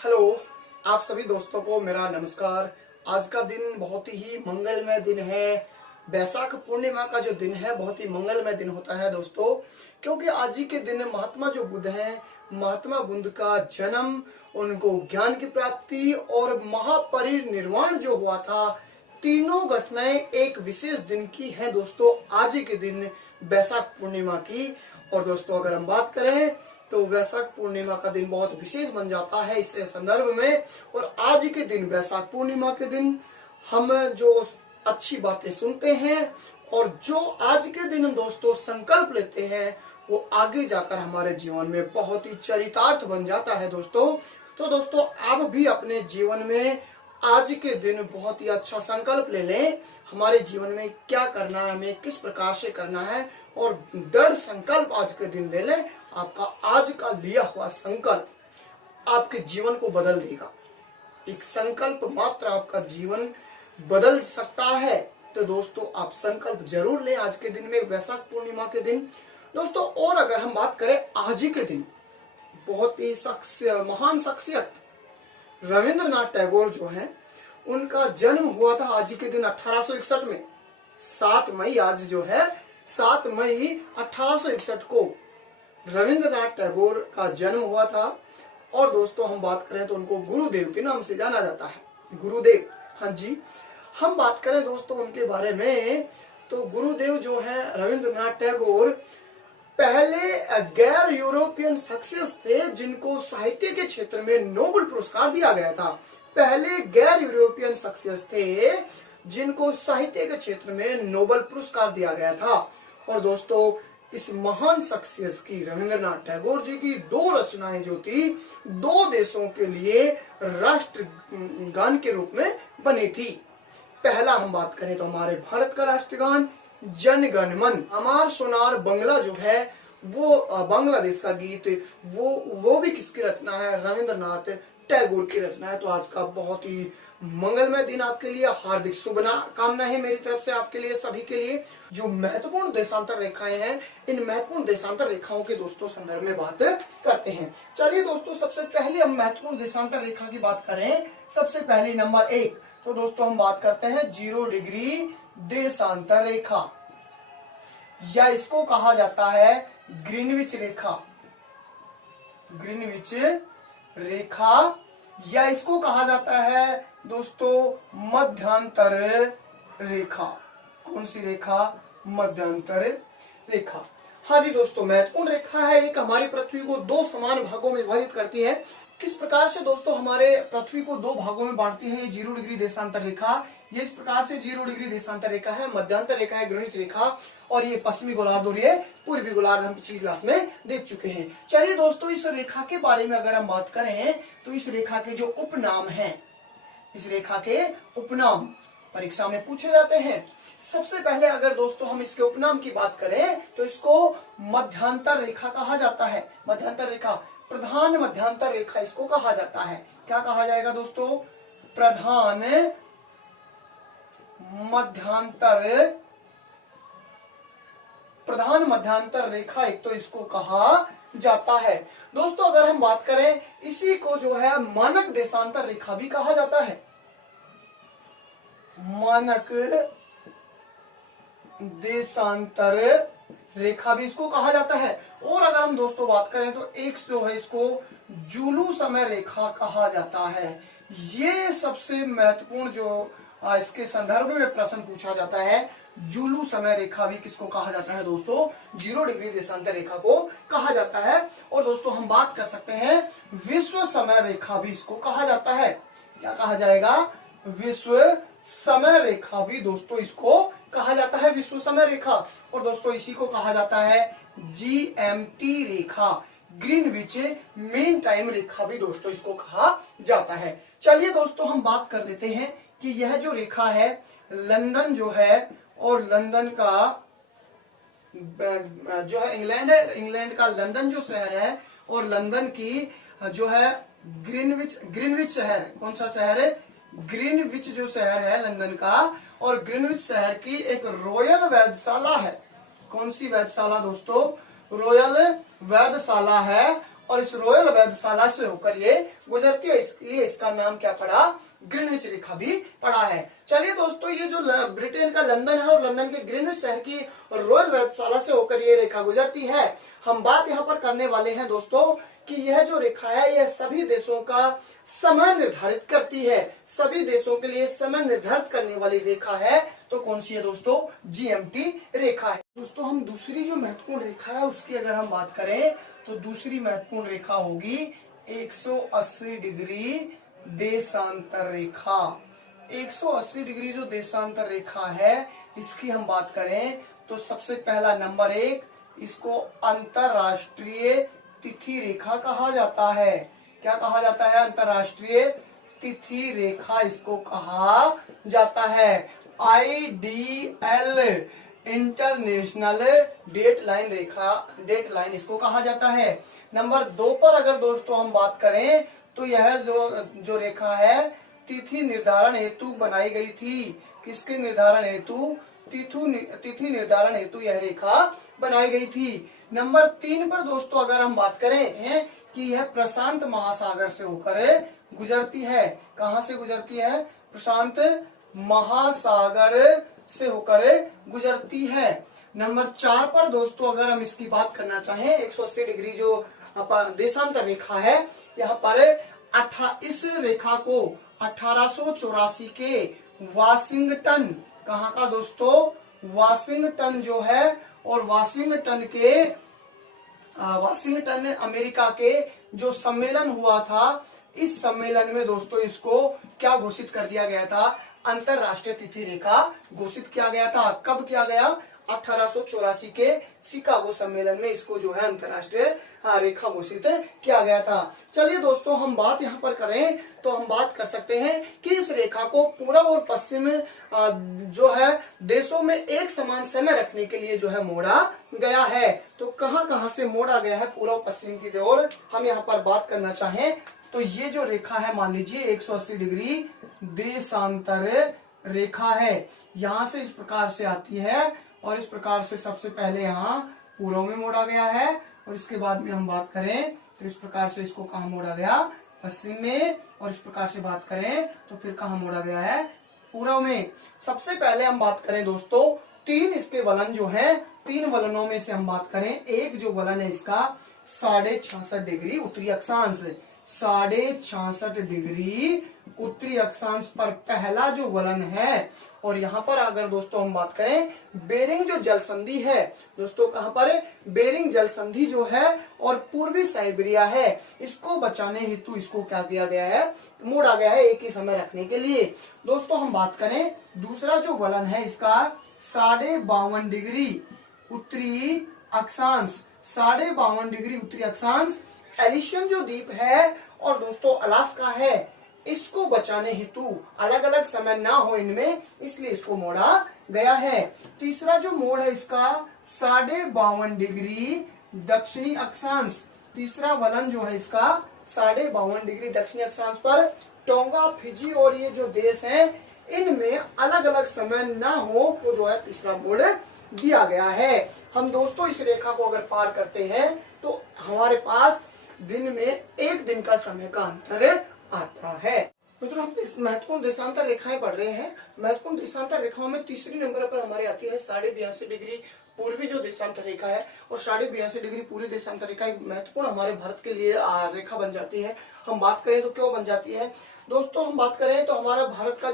Hello, आप सभी दोस्तों को मेरा नमस्कार। आज का दिन बहुत ही मंगलमय दिन है। बैसाख पूर्णिमा का जो दिन है बहुत ही मंगलमय दिन होता है दोस्तों, क्योंकि आज ही के दिन महात्मा जो बुद्ध हैं, महात्मा बुद्ध का जन्म, उनको ज्ञान की प्राप्ति और महापरिनिर्वाण जो हुआ था, तीनों घटनाएं एक विशेष दिन की हैं दोस्तों, आज ही के दिन बैसाख पूर्णिमा की। और दोस्तों अगर हम बात करें तो वैशाख पूर्णिमा का दिन बहुत विशेष बन जाता है इस संदर्भ में। और आज के दिन वैशाख पूर्णिमा के दिन हम जो अच्छी बातें सुनते हैं और जो आज के दिन दोस्तों संकल्प लेते हैं, वो आगे जाकर हमारे जीवन में बहुत ही चरितार्थ बन जाता है दोस्तों। तो दोस्तों आप भी अपने जीवन में आज के दिन बहुत ही अच्छा संकल्प ले लें, हमारे जीवन में क्या करना है, हमें किस प्रकार से करना है, और दृढ़ संकल्प आज के दिन ले लें। आपका आज का लिया हुआ संकल्प आपके जीवन को बदल देगा। एक संकल्प मात्र आपका जीवन बदल सकता है। तो दोस्तों आप संकल्प जरूर लें आज के दिन में, वैशाख पूर्णिमा के दिन दोस्तों। और अगर हम बात करें आज ही के दिन, बहुत ही महान शख्सियत रविंद्रनाथ टैगोर जो हैं, उनका जन्म हुआ था आज ही के दिन 1861 में। 7 मई आज जो है 7 मई 1861 को रविंद्रनाथ टैगोर का जन्म हुआ था। और दोस्तों हम बात करें तो उनको गुरुदेव के नाम से जाना जाता है। गुरुदेव, हाँ जी, हम बात करें दोस्तों उनके बारे में तो गुरुदेव जो है रविंद्रनाथ टैगोर पहले गैर यूरोपियन शख्सियत थे जिनको साहित्य के क्षेत्र में नोबेल पुरस्कार दिया गया था। पहले गैर यूरोपियन शख्सियत थे जिनको साहित्य के क्षेत्र में नोबेल पुरस्कार दिया गया था। और दोस्तों इस महान शख्सियत की, रविंद्रनाथ टैगोर जी की 2 रचनाएं जो थी, 2 देशों के लिए राष्ट्र गान के रूप में बनी थी। पहला हम बात करें तो हमारे भारत का राष्ट्रगान जन गण मन, हमार सोनार बंगला जो है वो बांग्लादेश का गीत, वो भी किसकी रचना है? रविंद्रनाथ टैगोर की रचना है। तो आज का बहुत ही मंगलमय दिन आपके लिए, हार्दिक शुभकामना है मेरी तरफ से आपके लिए, सभी के लिए। जो महत्वपूर्ण देशांतर रेखाएं हैं, इन महत्वपूर्ण देशांतर रेखाओं के दोस्तों संदर्भ में बात करते हैं। चलिए दोस्तों सबसे पहले हम महत्वपूर्ण देशांतर रेखा की बात करें। सबसे पहली नंबर 1 तो दोस्तों हम बात करते हैं 0 डिग्री देशांतर रेखा, या इसको कहा जाता है ग्रीनविच रेखा। ग्रीनविच रेखा, या इसको कहा जाता है दोस्तों मध्यांतर रेखा। कौन सी रेखा? मध्यांतर रेखा। हाँ जी दोस्तों, महत्वपूर्ण रेखा है एक, हमारी पृथ्वी को 2 समान भागों में विभाजित करती है। किस प्रकार से दोस्तों हमारे पृथ्वी को 2 भागों में बांटती है ये 0 डिग्री देशांतर रेखा? ये इस प्रकार से 0 डिग्री देशांतर रेखा है, मध्यांतर रेखा है ग्रीनिच रेखा, और ये पश्चिमी गोलार्ध और ये पूर्वी गोलार्ध हम पिछली क्लास में देख चुके हैं। चलिए दोस्तों इस रेखा के बारे में अगर हम बात करें तो इस रेखा के जो उपनाम हैं, इस रेखा के उपनाम परीक्षा में पूछे जाते हैं। सबसे पहले अगर दोस्तों हम इसके उपनाम की बात करें तो इसको मध्यांतर रेखा कहा जाता है। मध्यांतर रेखा, प्रधान मध्यांतर रेखा इसको कहा जाता है। क्या कहा जाएगा दोस्तों? प्रधान मध्यांतर रेखा एक तो इसको कहा जाता है। दोस्तों अगर हम बात करें, इसी को जो है मानक देशांतर रेखा भी कहा जाता है। मानक देशांतर रेखा भी इसको कहा जाता है। और अगर हम दोस्तों बात करें तो एक जो है इसको जुलू समय रेखा कहा जाता है। ये सबसे महत्वपूर्ण जो इसके संदर्भ में प्रश्न पूछा जाता है, जुलू समय रेखा भी किसको कहा जाता है दोस्तों? 0 डिग्री देशांतर रेखा को कहा जाता है। और दोस्तों हम बात कर सकते हैं विश्व समय रेखा भी इसको कहा जाता है। क्या कहा जाएगा? विश्व समय रेखा भी दोस्तों इसको कहा जाता है, विश्व समय रेखा। और दोस्तों इसी को कहा जाता है GMT रेखा, ग्रीनविच मीन टाइम रेखा भी दोस्तों इसको कहा जाता है। चलिए दोस्तों हम बात कर लेते हैं कि यह जो रेखा है, लंदन जो है और लंदन का जो है इंग्लैंड है, इंग्लैंड का लंदन जो शहर है, और लंदन की जो है ग्रीनविच शहर, कौन सा शहर है? ग्रीनविच जो शहर है लंदन का, और ग्रीनविच शहर की एक रॉयल वेधशाला है। कौन सी वेधशाला दोस्तों? रॉयल वेधशाला है। और इस रॉयल वेधशाला से होकर ये गुजरती है, इसलिए इसका नाम क्या पड़ा, ग्रीनविच रेखा भी पड़ा है। चलिए दोस्तों, ये जो ब्रिटेन का लंदन है और लंदन के ग्रीनविच शहर की रॉयल वेधशाला से होकर ये रेखा गुजरती है। हम बात यहाँ पर करने वाले हैं दोस्तों कि यह जो रेखा है यह सभी देशों का समय निर्धारित करती है। सभी देशों के लिए समय निर्धारित करने वाली रेखा है। तो कौन सी है दोस्तों, जीएमटी रेखा है। दोस्तों हम दूसरी जो महत्वपूर्ण रेखा है उसकी अगर हम बात करें तो दूसरी महत्वपूर्ण रेखा होगी 180 डिग्री देशांतर रेखा। 180 डिग्री जो देशांतर रेखा है इसकी हम बात करें तो सबसे पहला नंबर 1, इसको अंतरराष्ट्रीय तिथि रेखा कहा जाता है। क्या कहा जाता है, अंतरराष्ट्रीय तिथि रेखा इसको कहा जाता है। आईडीएल इंटरनेशनल डेट लाइन रेखा, डेट लाइन इसको कहा जाता है। नंबर 2 पर अगर दोस्तों हम बात करें तो यह जो रेखा है तिथि निर्धारण हेतु बनाई गई थी। किसके निर्धारण हेतु, तिथि निर्धारण हेतु यह रेखा बनाई गई थी। नंबर 3 पर दोस्तों अगर हम बात करें कि यह प्रशांत महासागर से होकर गुजरती है। कहां से गुजरती है, प्रशांत महासागर से होकर गुजरती है। नंबर 4 पर दोस्तों अगर हम इसकी बात करना चाहें, 180 डिग्री जो देशांतर रेखा है, यहाँ पर इस रेखा को 1884 के वाशिंगटन, कहाँ का दोस्तों, वाशिंगटन जो है, और वाशिंगटन अमेरिका के जो सम्मेलन हुआ था, इस सम्मेलन में दोस्तों इसको क्या घोषित कर दिया गया था, अंतरराष्ट्रीय तिथि रेखा घोषित किया गया था। कब किया गया, 1884 के शिकागो सम्मेलन में इसको जो है अंतरराष्ट्रीय रेखा घोषित किया गया था। चलिए दोस्तों हम बात यहाँ पर करें तो हम बात कर सकते हैं कि इस रेखा को पूर्व और पश्चिम जो है देशों में एक समान समय रखने के लिए जो है मोड़ा गया है। तो कहाँ कहाँ से मोड़ा गया है पूर्व पश्चिम की ओर, हम यहाँ पर बात करना चाहें तो ये जो रेखा है मान लीजिए 180 डिग्री देशांतर रेखा है, यहाँ से इस प्रकार से आती है और इस प्रकार से सबसे पहले यहाँ पूर्व में मोड़ा गया है, और इसके बाद में हम बात करें तो इस प्रकार से इसको कहाँ मोड़ा गया, पश्चिम में, और इस प्रकार से बात करें तो फिर कहाँ मोड़ा गया है, पूर्व में। सबसे पहले हम बात करें दोस्तों 3 इसके वलन जो हैं, 3 वलनों में से हम बात करें, एक जो वलन है इसका 66.5 डिग्री उत्तरी अक्षांश, 66.5 डिग्री उत्तरी अक्षांश पर पहला जो वलन है। और यहाँ पर अगर दोस्तों हम बात करें बेरिंग जो जल संधि है दोस्तों, कहाँ पर बेरिंग जल संधि जो है और पूर्वी साइबेरिया है, इसको बचाने हेतु इसको क्या किया गया है, मोड़ा गया है एक ही समय रखने के लिए। दोस्तों हम बात करें दूसरा जो वलन है इसका 52.5 डिग्री उत्तरी अक्षांश, 52.5 डिग्री उत्तरी अक्षांश एलिशियम जो द्वीप है और दोस्तों अलास्का है, इसको बचाने हेतु अलग अलग समय ना हो इनमें, इसलिए इसको मोड़ा गया है। तीसरा जो मोड़ है इसका 52.5 डिग्री दक्षिणी अक्षांश, तीसरा वलन जो है इसका 52.5 डिग्री दक्षिणी अक्षांश पर टोंगा, फिजी और ये जो देश हैं इनमें अलग अलग समय ना हो तो जो है तीसरा मोड़ दिया गया है। हम दोस्तों इस रेखा को अगर पार करते हैं तो हमारे पास दिन में 1 दिन का समय का अंतर आता है। मित्रों हम इस महत्वपूर्ण देशांतर रेखाएं पढ़ रहे हैं। महत्वपूर्ण देशांतर रेखाओं में तीसरी नंबर पर हमारे आती है 82.5 डिग्री पूर्वी जो देशांतर रेखा है, और 82.5 डिग्री पूर्वी देशांतर रेखा एक महत्वपूर्ण हमारे भारत के लिए रेखा बन जाती है। हम बात करें तो क्यों बन जाती है दोस्तों, हम बात करें तो हमारा भारत का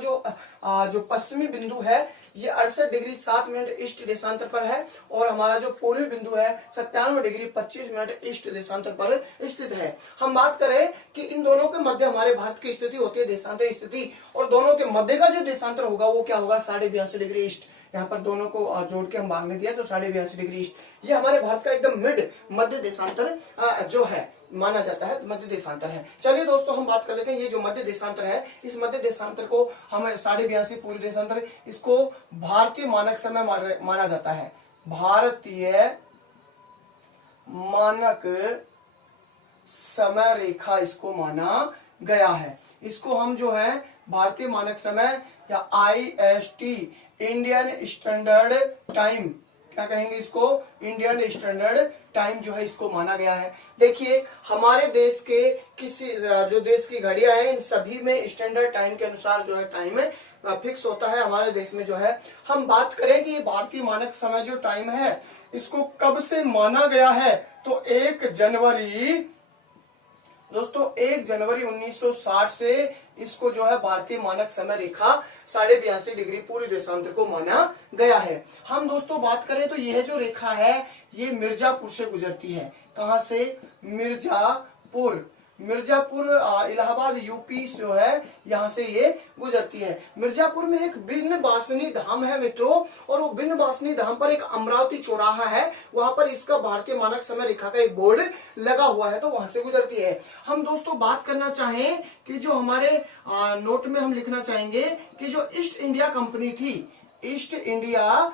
जो पश्चिमी बिंदु है ये 68 डिग्री 7 मिनट ईस्ट देशांतर पर है, और हमारा जो पूर्वी बिंदु है 97 डिग्री 25 मिनट ईस्ट देशांतर पर स्थित है। हम बात करें कि इन दोनों के मध्य हमारे भारत की स्थिति होती है देशांतर स्थिति, और दोनों के मध्य का जो देशांतर होगा वो क्या होगा, 82.5 डिग्री ईस्ट। यहाँ पर दोनों को जोड़ के हम भागने दिया तो 82.5 डिग्री ईस्ट, ये हमारे भारत का एकदम मध्य देशांतर जो है माना जाता है, मध्य देशांतर है। चलिए दोस्तों हम बात कर लेते हैं ये जो मध्य देशांतर है, इस मध्य देशांतर को हम 82.5 पूर्वी देशांतर, इसको भारतीय मानक समय माना जाता है, भारतीय मानक समय रेखा इसको माना गया है। इसको हम जो है भारतीय मानक समय या IST इंडियन स्टैंडर्ड टाइम क्या कहेंगे इसको, इंडियन स्टैंडर्ड टाइम जो है इसको माना गया है। देखिए हमारे देश के किसी जो देश की घड़ियां हैं इन सभी में स्टैंडर्ड टाइम के अनुसार जो है टाइम फिक्स होता है हमारे देश में जो है। हम बात करें कि भारतीय मानक समय जो टाइम है इसको कब से माना गया है, तो 1 जनवरी दोस्तों 1 जनवरी 1960 से इसको जो है भारतीय मानक समय रेखा 82.5 डिग्री पूरे देशांतर को माना गया है। हम दोस्तों बात करें तो यह जो रेखा है ये मिर्जापुर से गुजरती है। कहां से, मिर्जापुर इलाहाबाद यूपी जो है यहाँ से ये गुजरती है। मिर्जापुर में एक विंध्यवासिनी धाम है मित्रों, और वो विंध्यवासिनी धाम पर एक अमरावती चौराहा है, वहां पर इसका भारतीय मानक समय रेखा का एक बोर्ड लगा हुआ है, तो वहां से गुजरती है। हम दोस्तों बात करना चाहें कि जो हमारे नोट में हम लिखना चाहेंगे कि जो ईस्ट इंडिया कंपनी थी, ईस्ट इंडिया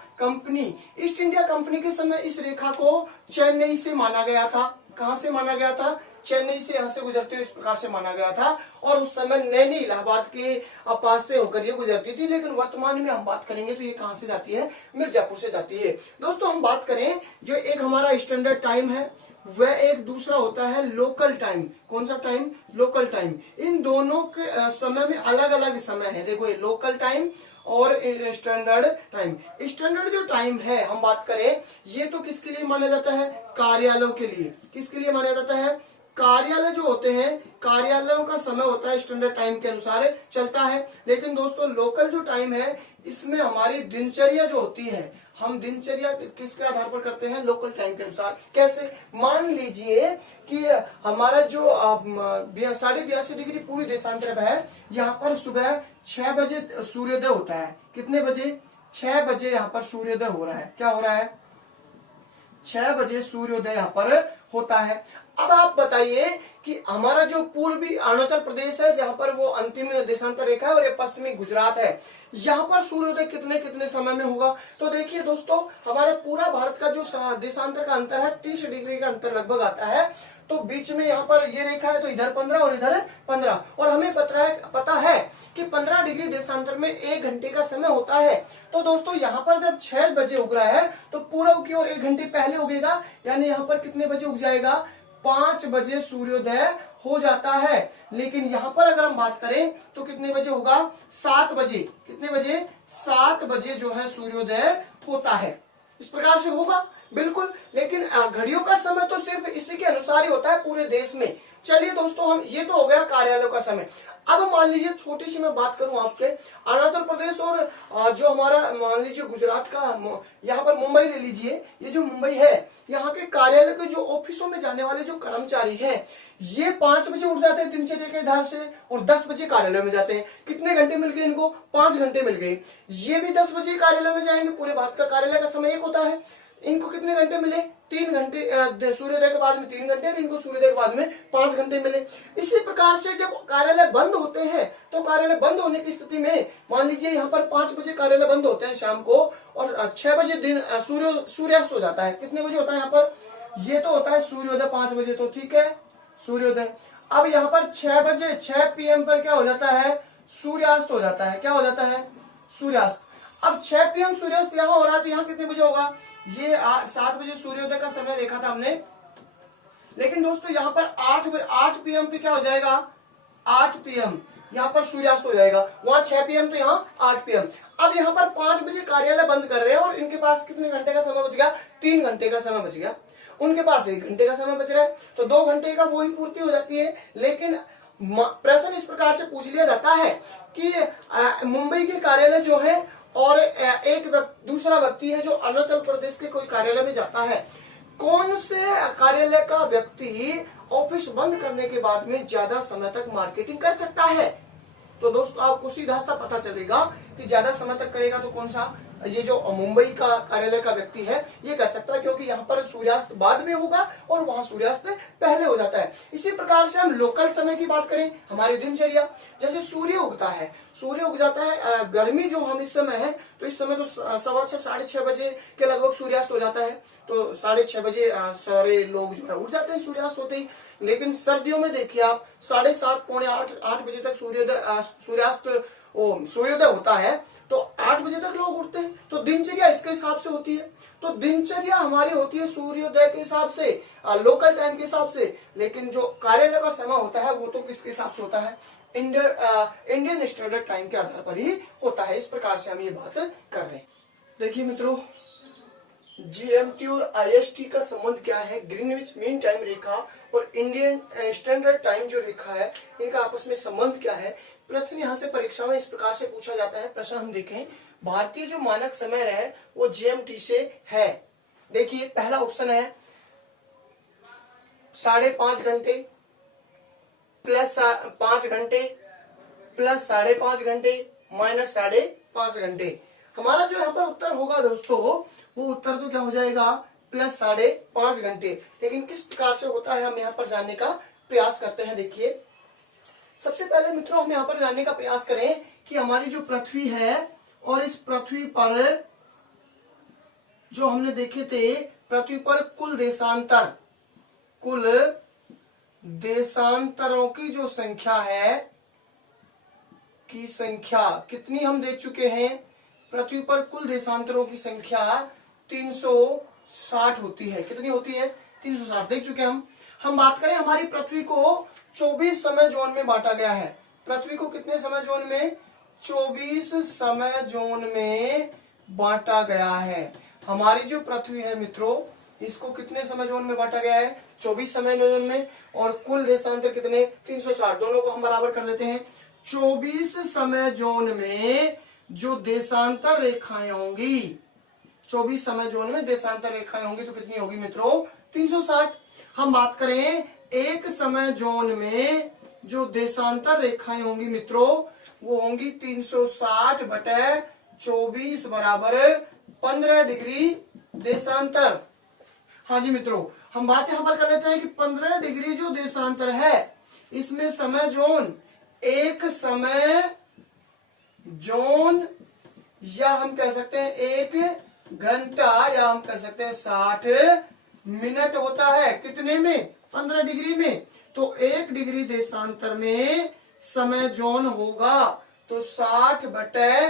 कंपनी के समय इस रेखा को चेन्नई से माना गया था। कहां से माना गया था, चेन्नई से, यहां से गुजरते हुए इस प्रकार से माना गया था, और उस समय नैनी इलाहाबाद के पास से होकर ये गुजरती थी। लेकिन वर्तमान में हम बात करेंगे तो ये कहां से जाती है, मिर्जापुर से जाती है। दोस्तों हम बात करें जो एक हमारा स्टैंडर्ड टाइम है वह एक दूसरा होता है लोकल टाइम। कौन सा टाइम, लोकल टाइम। इन दोनों के समय में अलग अलग समय है। देखो ये लोकल टाइम और स्टैंडर्ड टाइम। स्टैंडर्ड जो टाइम है हम बात करें ये तो किसके लिए माना जाता है, कार्यालयों के लिए। किसके लिए माना जाता है, कार्यालय जो होते हैं कार्यालयों का समय होता है स्टैंडर्ड टाइम के अनुसार चलता है। लेकिन दोस्तों लोकल जो टाइम है इसमें हमारी दिनचर्या जो होती है, हम दिनचर्या किसके आधार पर करते हैं, लोकल टाइम के अनुसार। कैसे, मान लीजिए कि हमारा जो 82.5 डिग्री पूरी देशांतर है, यहाँ पर सुबह 6 बजे सूर्योदय होता है। कितने बजे, 6 बजे यहाँ पर सूर्योदय हो रहा है। क्या हो रहा है, 6 बजे सूर्योदय यहाँ पर होता है। अब आप बताइए कि हमारा जो पूर्वी अरुणाचल प्रदेश है जहां पर वो अंतिम देशांतर रेखा है, और ये पश्चिमी गुजरात है, यहाँ पर सूर्योदय कितने कितने समय में होगा। तो देखिए दोस्तों हमारे पूरा भारत का जो देशांतर का अंतर है 30 डिग्री का अंतर लगभग आता है। तो बीच में यहाँ पर ये रेखा है तो इधर 15 और इधर 15, और हमें पता है कि 15 डिग्री देशांतर में 1 घंटे का समय होता है। तो दोस्तों यहाँ पर जब 6 बजे उग रहा है तो पूर्व की ओर 1 घंटे पहले उगेगा, यानी यहाँ पर कितने बजे उग जाएगा, 5 बजे सूर्योदय हो जाता है। लेकिन यहाँ पर अगर हम बात करें तो कितने बजे होगा, 7 बजे। कितने बजे, 7 बजे जो है सूर्योदय होता है। इस प्रकार से होगा बिल्कुल। लेकिन घड़ियों का समय तो सिर्फ इसी के अनुसार ही होता है पूरे देश में। चलिए दोस्तों हम, ये तो हो गया कार्यालयों का समय। अब मान लीजिए छोटी सी मैं बात करूं आपसे, अरुणाचल प्रदेश और जो हमारा मान लीजिए गुजरात का, यहाँ पर मुंबई ले लीजिए। ये जो मुंबई है यहाँ के कार्यालय के जो ऑफिसों में जाने वाले जो कर्मचारी हैं ये 5 बजे उठ जाते हैं दिनचर्या के आधार से, और 10 बजे कार्यालय में जाते हैं। कितने घंटे मिल गए इनको, 5 घंटे मिल गए। ये भी 10 बजे कार्यालय में जाएंगे, पूरे भारत का कार्यालय का समय एक होता है। इनको कितने घंटे मिले, 3 घंटे सूर्योदय के बाद में 3 घंटे, और इनको सूर्योदय के बाद में 5 घंटे मिले। इसी प्रकार से जब कार्यालय बंद होते हैं तो कार्यालय बंद होने की स्थिति में मान लीजिए यहाँ पर 5 बजे कार्यालय बंद होते हैं शाम को, और 6 बजे दिन सूर्यास्त हो जाता है। कितने बजे होता है यहाँ पर, ये तो होता है सूर्योदय 5 बजे, तो ठीक है सूर्योदय। अब यहाँ पर 6 बजे 6 PM पर क्या हो जाता है, सूर्यास्त हो जाता है। क्या हो जाता है, सूर्यास्त। अब 6 PM सूर्यास्त यहाँ हो रहा है तो यहाँ कितने बजे होगा, ये 7 बजे सूर्योदय का समय देखा था हमने। लेकिन दोस्तों यहाँ पर 8 PM पे क्या हो जाएगा, 8 PM यहाँ पर सूर्यास्त हो जाएगा। वहां 6 PM तो यहाँ 8 PM। अब यहाँ पर 5 बजे कार्यालय बंद कर रहे हैं और इनके पास कितने घंटे का समय बच गया, 3 घंटे का समय बच गया। उनके पास 1 घंटे का समय बच रहा है, तो 2 घंटे का वो ही पूर्ति हो जाती है। लेकिन प्रश्न इस प्रकार से पूछ लिया जाता है कि मुंबई के कार्यालय जो है और एक दूसरा व्यक्ति है जो अरुणाचल प्रदेश के कोई कार्यालय में जाता है, कौन से कार्यालय का व्यक्ति ऑफिस बंद करने के बाद में ज्यादा समय तक मार्केटिंग कर सकता है। तो दोस्तों आपको सीधा सा पता चलेगा कि ज्यादा समय तक करेगा तो कौन सा, ये जो मुंबई का कार्यालय का व्यक्ति है ये कर सकता है, क्योंकि यहाँ पर सूर्यास्त बाद में होगा और वहां सूर्यास्त पहले हो जाता है। इसी प्रकार से हम लोकल समय की बात करें, हमारी दिनचर्या, जैसे सूर्य उगता है, सूर्य उग जाता है, गर्मी जो हम इस समय है तो इस समय तो 6:15 साढ़े 6 बजे के लगभग सूर्यास्त हो जाता है। तो 6:30 बजे सारे लोग जो है उठ जाते हैं सूर्यास्त होते ही। लेकिन सर्दियों में देखिए आप 7:30 पौने 8 बजे तक सूर्योदय होता है, तो 8 बजे तक लोग उठते हैं। तो दिनचर्या इसके हिसाब से होती है। तो दिनचर्या हमारी होती है सूर्योदय के हिसाब से, लोकल टाइम के हिसाब से। लेकिन जो कार्यालय का समय होता है वो तो किसके हिसाब से होता है, इंडियन स्टैंडर्ड टाइम के आधार पर ही होता है। इस प्रकार से हम ये बात कर रहे हैं। देखिए मित्रों, जीएमटी और आईएसटी का संबंध क्या है, ग्रीनविच मीन टाइम रेखा और इंडियन स्टैंडर्ड टाइम जो रेखा है, इनका आपस में संबंध क्या है। प्रश्न यहाँ से परीक्षा में इस प्रकार से पूछा जाता है। प्रश्न हम देखें, भारतीय जो मानक समय है वो जीएमटी से है। देखिए पहला ऑप्शन है 5.5 घंटे प्लस 5 घंटे प्लस 5.5 घंटे माइनस 5.5 घंटे। हमारा जो यहाँ पर उत्तर होगा दोस्तों, वो उत्तर तो क्या हो जाएगा, प्लस 5.5 घंटे। लेकिन किस प्रकार से होता है हम यहाँ पर जानने का प्रयास करते हैं। देखिए सबसे पहले मित्रों हम यहाँ पर जानने का प्रयास करें कि हमारी जो पृथ्वी है और इस पृथ्वी पर जो हमने देखे थे, पृथ्वी पर कुल देशांतरों की जो संख्या है, की संख्या कितनी हम देख चुके हैं। पृथ्वी पर कुल देशांतरों की संख्या 360 होती है। कितनी होती है, 360 देख चुके हैं हम बात करें हमारी पृथ्वी को 24 समय जोन में बांटा गया है। पृथ्वी को कितने समय जोन में, 24 समय जोन में बांटा गया है। हमारी जो पृथ्वी है मित्रों, इसको कितने समय जोन में बांटा गया है, 24 समय जोन में। और कुल देशांतर कितने, 360। दोनों को हम बराबर कर लेते हैं। 24 समय जोन में जो देशांतर रेखाएं होंगी, 24 समय जोन में देशांतर रेखाएं होंगी तो कितनी होगी मित्रों, 360। हम बात करें एक समय जोन में जो देशांतर रेखाएं होंगी मित्रों, वो होंगी 360 बटे 24 बराबर 15 डिग्री देशांतर। हाँ जी मित्रों, हम बात यहां पर कर लेते हैं कि 15 डिग्री जो देशांतर है, इसमें समय जोन, एक समय जोन, या हम कह सकते हैं 1 घंटा, या हम कह सकते हैं 60 मिनट होता है। कितने में, 15 डिग्री में। तो 1 डिग्री देशांतर में समय जोन होगा तो 60 बटे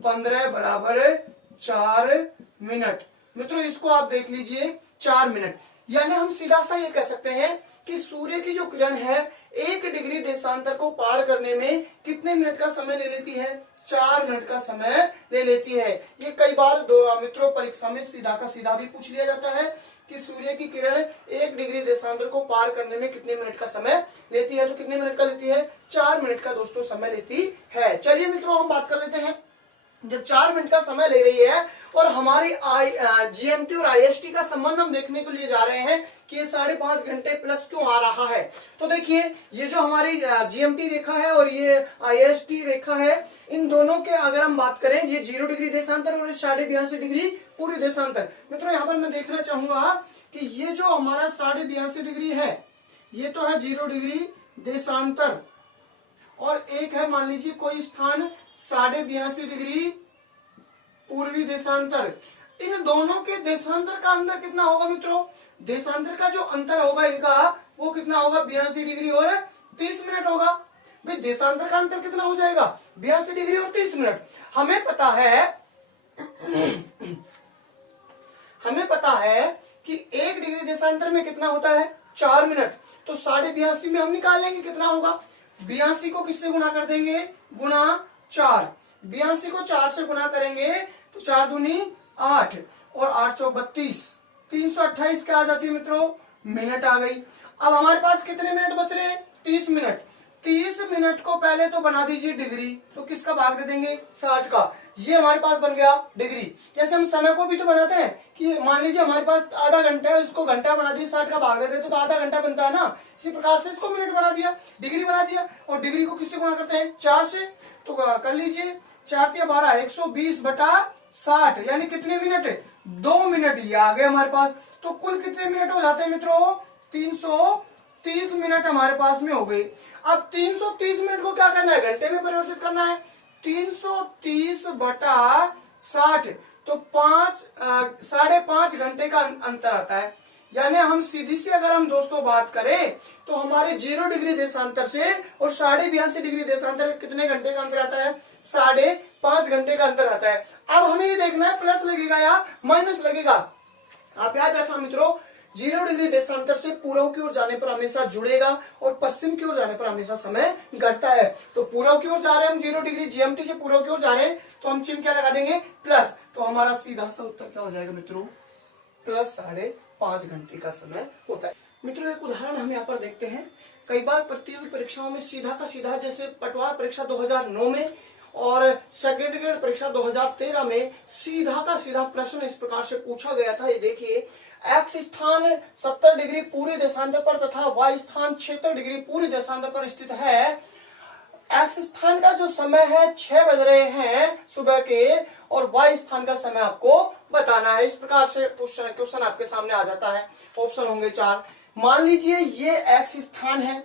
15 बराबर 4 मिनट। मित्रों इसको आप देख लीजिए, 4 मिनट। यानी हम सीधा सा ये कह सकते हैं कि सूर्य की जो किरण है 1 डिग्री देशांतर को पार करने में कितने मिनट का समय ले लेती है, 4 मिनट का समय ले लेती है। ये कई बार मित्रों परीक्षा में सीधा का सीधा भी पूछ लिया जाता है कि सूर्य की किरण 1 डिग्री देशांतर को पार करने में कितने मिनट का समय लेती है। तो कितने मिनट का लेती है, 4 मिनट का दोस्तों समय लेती है। चलिए मित्रों हम बात कर लेते हैं, जब 4 मिनट का समय ले रही है और हमारी जीएमटी और आईएसटी का संबंध हम देखने के लिए जा रहे हैं कि ये 5.5 घंटे प्लस क्यों आ रहा है। तो देखिए ये जो हमारी जीएमटी रेखा है और ये आईएसटी रेखा है, इन दोनों के अगर हम बात करें, ये 0 डिग्री देशांतर और 82.5 डिग्री पूर्व देशांतर। मित्रों यहाँ पर मैं देखना चाहूंगा कि ये जो हमारा 82.5 डिग्री है, ये तो है 0 डिग्री देशांतर, और एक है मान लीजिए कोई स्थान 82.5 डिग्री पूर्वी देशांतर। इन दोनों के देशांतर का अंतर कितना होगा मित्रों, देशांतर का जो अंतर होगा इनका वो कितना होगा, 82 डिग्री और 30 मिनट होगा। भाई देशांतर का अंतर कितना हो जाएगा, 82 डिग्री और 30 मिनट। हमें पता है कि 1 डिग्री देशांतर में कितना होता है, 4 मिनट। तो 82.5 में हम निकाल लेंगे कितना होगा, 82 को किससे गुणा कर देंगे, गुणा 4। 82 को 4 से गुणा करेंगे तो 4 दूनी 8 और 8 चौक 32, 328 क्या आ जाती है मित्रों, मिनट आ गई। अब हमारे पास कितने मिनट बच रहे हैं, 30 मिनट। 30 मिनट को पहले तो बना दीजिए डिग्री, तो किसका भाग दे देंगे, 60 का। ये हमारे पास बन गया डिग्री। जैसे हम समय को भी तो बनाते हैं कि मान लीजिए हमारे पास आधा घंटा है, उसको घंटा बना दिया, 60 का भाग दे देते तो आधा घंटा बनता है ना। इसी प्रकार से इसको मिनट बना दिया, डिग्री बना दिया। और डिग्री को किससे गुणा करते हैं, 4 से। तो कर लीजिए 4 × 12 120 बटा 60, यानी कितने मिनट, 2 मिनट ये आ गए हमारे पास। तो कुल कितने मिनट हो जाते हैं मित्रों, 330 मिनट हमारे पास में हो गए। अब 330 मिनट को क्या करना है, घंटे में परिवर्तित करना है। 330 बटा 60 तो 5.5 घंटे का अंतर आता है। यानी हम सीधी सी अगर हम दोस्तों बात करें तो हमारे 0 डिग्री देशांतर से और 82.5 डिग्री देशांतर कितने घंटे का अंतर आता है? 5.5 घंटे का अंतर आता है। अब हमें ये देखना है प्लस लगेगा या माइनस लगेगा। आप याद रखना मित्रों, 0 डिग्री देशांतर से पूर्व की ओर जाने पर हमेशा जुड़ेगा और पश्चिम की ओर जाने पर हमेशा समय घटता है। तो पूर्व की ओर जा रहे हैं हम 0 डिग्री जीएमटी से पूर्व की ओर जा रहे हैं तो हम चिन्ह क्या लगा देंगे? प्लस। तो हमारा सीधा सा उत्तर क्या हो जाएगा मित्रों? प्लस 5.5 घंटे का समय होता है। मित्रों एक उदाहरण हम यहाँ पर देखते हैं। कई बार प्रतियोगी परीक्षाओं में सीधा का सीधा, जैसे पटवार परीक्षा 2009 में और सेकेंड ग्रेड परीक्षा 2013 में सीधा का सीधा प्रश्न इस प्रकार से पूछा गया था। ये देखिए, एक्स स्थान 70 डिग्री पूर्वी देशांतर पर तथा वाई स्थान 76 डिग्री पूर्वी देशांतर पर स्थित है। एक्स स्थान का जो समय है 6 बज रहे हैं सुबह के और वाई स्थान का समय आपको बताना है। इस प्रकार से क्वेश्चन आपके सामने आ जाता है। ऑप्शन होंगे 4। मान लीजिए ये एक्स स्थान है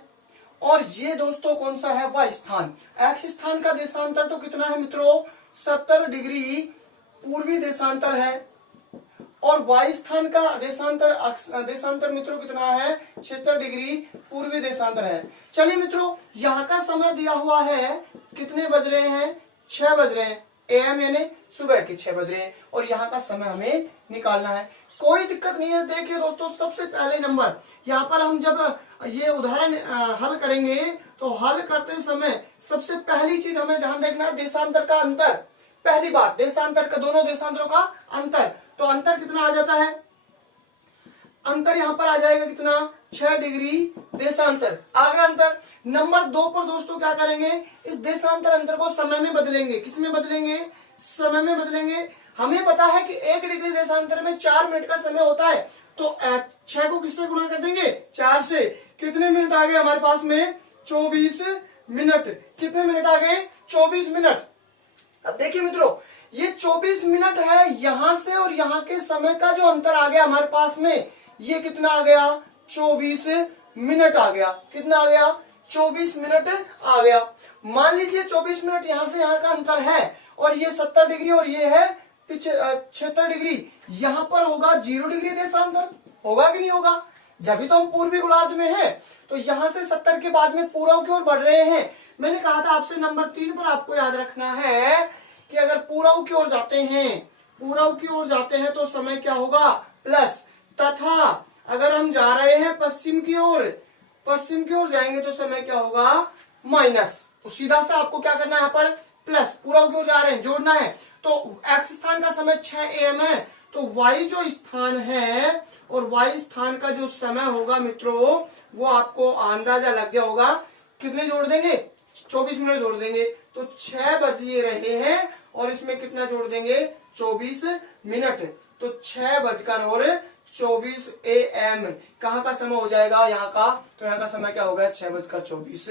और ये दोस्तों कौन सा है? वाई स्थान। एक्स स्थान का देशांतर तो कितना है मित्रों? 70 डिग्री पूर्वी देशांतर है और वाई स्थान का देशांतर मित्रों कितना है? 76 डिग्री पूर्वी देशांतर है। चलिए मित्रों, यहाँ का समय दिया हुआ है, कितने बज रहे हैं? 6 बज रहे हैं, एएम यानी सुबह के 6 बज रहे हैं और यहाँ का समय हमें निकालना है। कोई दिक्कत नहीं है। देखिए दोस्तों, सबसे पहले नंबर यहाँ पर हम जब ये उदाहरण हल करेंगे तो हल करते समय सबसे पहली चीज हमें ध्यान देखना है देशांतर का अंतर। पहली बात, देशांतर का, दोनों देशांतरों का अंतर। तो अंतर कितना आ जाता है? अंतर यहाँ पर आ जाएगा कितना? 6 डिग्री देशांतर। आगे अंतर। नंबर 2 पर दोस्तों क्या करेंगे? इस देशांतर अंतर को समय में बदलेंगे। किसमें बदलेंगे? समय में बदलेंगे। हमें पता है कि 1 डिग्री देशांतर में 4 मिनट का समय होता है, तो 6 को किससे गुणा कर देंगे? 4 से। कितने मिनट आ गए हमारे पास में? 24 मिनट। कितने मिनट आ गए? 24 मिनट। अब देखिए मित्रों, ये 24 मिनट है यहां से और यहां के समय का जो अंतर आ गया हमारे पास में, ये कितना आ गया? 24 मिनट आ गया। कितना आ गया? 24 मिनट आ गया। मान लीजिए 24 मिनट यहां से यहां का अंतर है और ये 70 डिग्री और ये है 76 डिग्री। यहां पर होगा 0 डिग्री देशांतर, होगा कि नहीं होगा? जब भी तो हम पूर्वी गोलार्ध में हैं, तो यहां से 70 के बाद में पूर्व की ओर बढ़ रहे हैं। मैंने कहा था आपसे नंबर 3 पर आपको याद रखना है कि अगर पूर्व की ओर जाते हैं, पूर्व की ओर जाते हैं तो समय क्या होगा? प्लस। तथा अगर हम जा रहे हैं पश्चिम की ओर, पश्चिम की ओर जाएंगे तो समय क्या होगा? माइनस। तो सीधा सा आपको क्या करना है यहाँ पर? प्लस। पूर्व की ओर जा रहे हैं, जोड़ना है। तो एक्स स्थान का समय 6 AM है, तो वाई जो स्थान है और वाई स्थान का जो समय होगा मित्रों, वो आपको अंदाजा लग गया होगा। कितने जोड़ देंगे? 24 मिनट जोड़ देंगे। तो 6 बज ये रहे हैं और इसमें कितना जोड़ देंगे? 24 मिनट। तो 6 बजकर और 24 AM कहाँ का समय हो जाएगा? यहाँ का। तो यहाँ का समय क्या होगा? 6 बजकर 24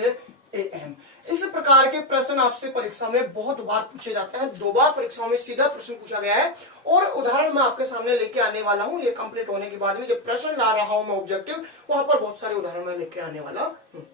AM। इस प्रकार के प्रश्न आपसे परीक्षा में बहुत बार पूछे जाते हैं। 2 बार परीक्षाओं में सीधा प्रश्न पूछा गया है और उदाहरण मैं आपके सामने लेके आने वाला हूँ। ये कंप्लीट होने के बाद में जब प्रश्न ला रहा हूँ मैं ऑब्जेक्टिव, वहां पर बहुत सारे उदाहरण मैं लेके आने वाला हूँ।